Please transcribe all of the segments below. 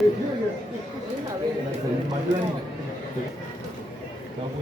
哎，你你你你你啥嘞？那是麻将呢，结婚。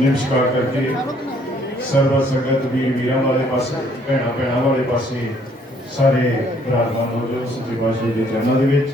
ਨਮਸਕਾਰ ਕਰਕੇ ਸਰਵ ਸੰਗਤ ਵੀਰ ਵੀਰਾਂ ਵਾਲੇ ਪਾਸੇ ਭੈਣਾਂ ਭੈਣਾਂ ਵਾਲੇ ਪਾਸੇ, ਸਾਰੇ ਬਰਾਦਮਾਨ ਹੋ ਜੋ ਸੱਚੇ ਪਾਤਸ਼ਾਹ ਦੇ ਚਰਨਾਂ ਦੇ ਵਿੱਚ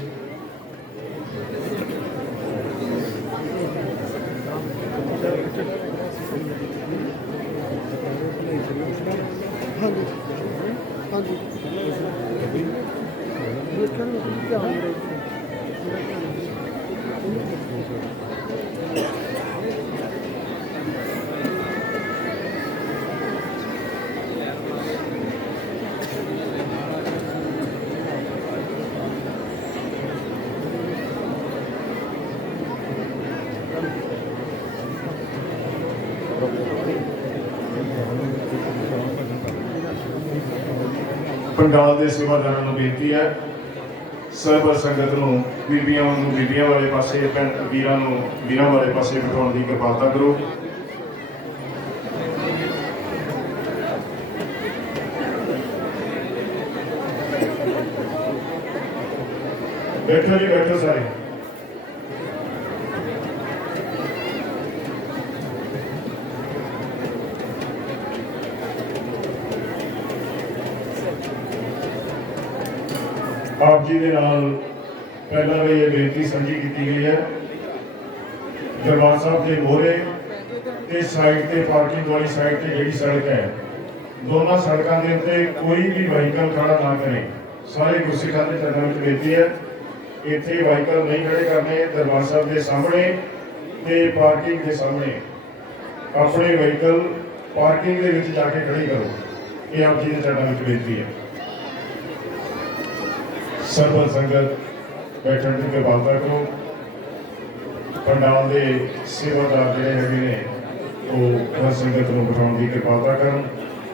ਪੰਡਾਲ ਦੇ ਸੇਵਾਦਾਰਾਂ ਨੂੰ ਬੇਨਤੀ ਹੈ। ਸਰਬ ਸੰਗਤ ਨੂੰ, ਬੀਬੀਆਂ ਨੂੰ, ਬੀਬੀਆਂ ਵਾਲੇ ਪਾਸੇ, ਭੈਣ ਵੀਰਾਂ ਨੂੰ, ਵੀਰਾਂ ਵਾਲੇ ਪਾਸੇ ਬਿਠਾਉਣ ਦੀ ਕਿਰਪਾਲਤਾ ਕਰੋ। ਬੈਠੋ ਜੀ, ਬੈਠੋ ਸਾਰੇ। ਆਪ ਜੀ ਦੇ ਨਾਲ ਪਹਿਲਾਂ ਵੀ ਇਹ ਬੇਨਤੀ ਸਾਂਝੀ ਕੀਤੀ ਗਈ ਹੈ। ਦਰਬਾਰ ਸਾਹਿਬ ਦੇ ਮੋਹਰੇ ਤੇ ਸਾਈਡ ਤੇ ਪਾਰਕਿੰਗ ਵਾਲੀ ਸਾਈਡ ਤੇ ਜਿਹੜੀ ਸੜਕ ਹੈ, ਦੋਨਾਂ ਸੜਕਾਂ ਦੇ ਉੱਤੇ ਕੋਈ ਵੀ ਵਹੀਕਲ ਖੜਾ ਨਾ ਕਰੇ। ਸਾਰੇ ਗੁਰਸਿੱਖਾਂ ਦੇ ਚਰਨਾਂ ਵਿੱਚ ਬੇਨਤੀ ਹੈ, ਇੱਥੇ ਵਹੀਕਲ ਨਹੀਂ ਖੜੇ ਕਰਨੇ ਦਰਬਾਰ ਸਾਹਿਬ ਦੇ ਸਾਹਮਣੇ ਤੇ ਪਾਰਕਿੰਗ ਦੇ ਸਾਹਮਣੇ। ਆਪਣੇ ਵਹੀਕਲ ਪਾਰਕਿੰਗ ਦੇ ਵਿੱਚ ਜਾ ਕੇ ਖੜੀ ਕਰੋ। ਇਹ ਆਪ ਜੀ ਦੇ ਚਰਨਾਂ ਵਿੱਚ ਬੇਨਤੀ ਹੈ। ਸਰਬ ਸੰਗਤ ਬੈਠਣ ਦੀ ਕਿਰਪਾਲਤਾ ਕਰੋ। ਪੰਡਾਲ ਦੇ ਸੇਵਾਦਾਰ ਜਿਹੜੇ ਹੈਗੇ ਨੇ, ਉਹ ਹਰ ਸੰਗਤ ਨੂੰ ਬਿਠਾਉਣ ਦੀ ਕਿਰਪਾਲਤਾ ਕਰਨ।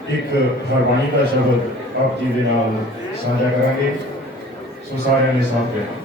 ਇੱਕ ਹਰਬਾਣੀ ਦਾ ਸ਼ਬਦ ਆਪ ਜੀ ਦੇ ਨਾਲ ਸਾਂਝਾ ਕਰਾਂਗੇ। ਸੋ ਸਾਰਿਆਂ ਨੇ ਸਾਥ ਦੇਣਾ।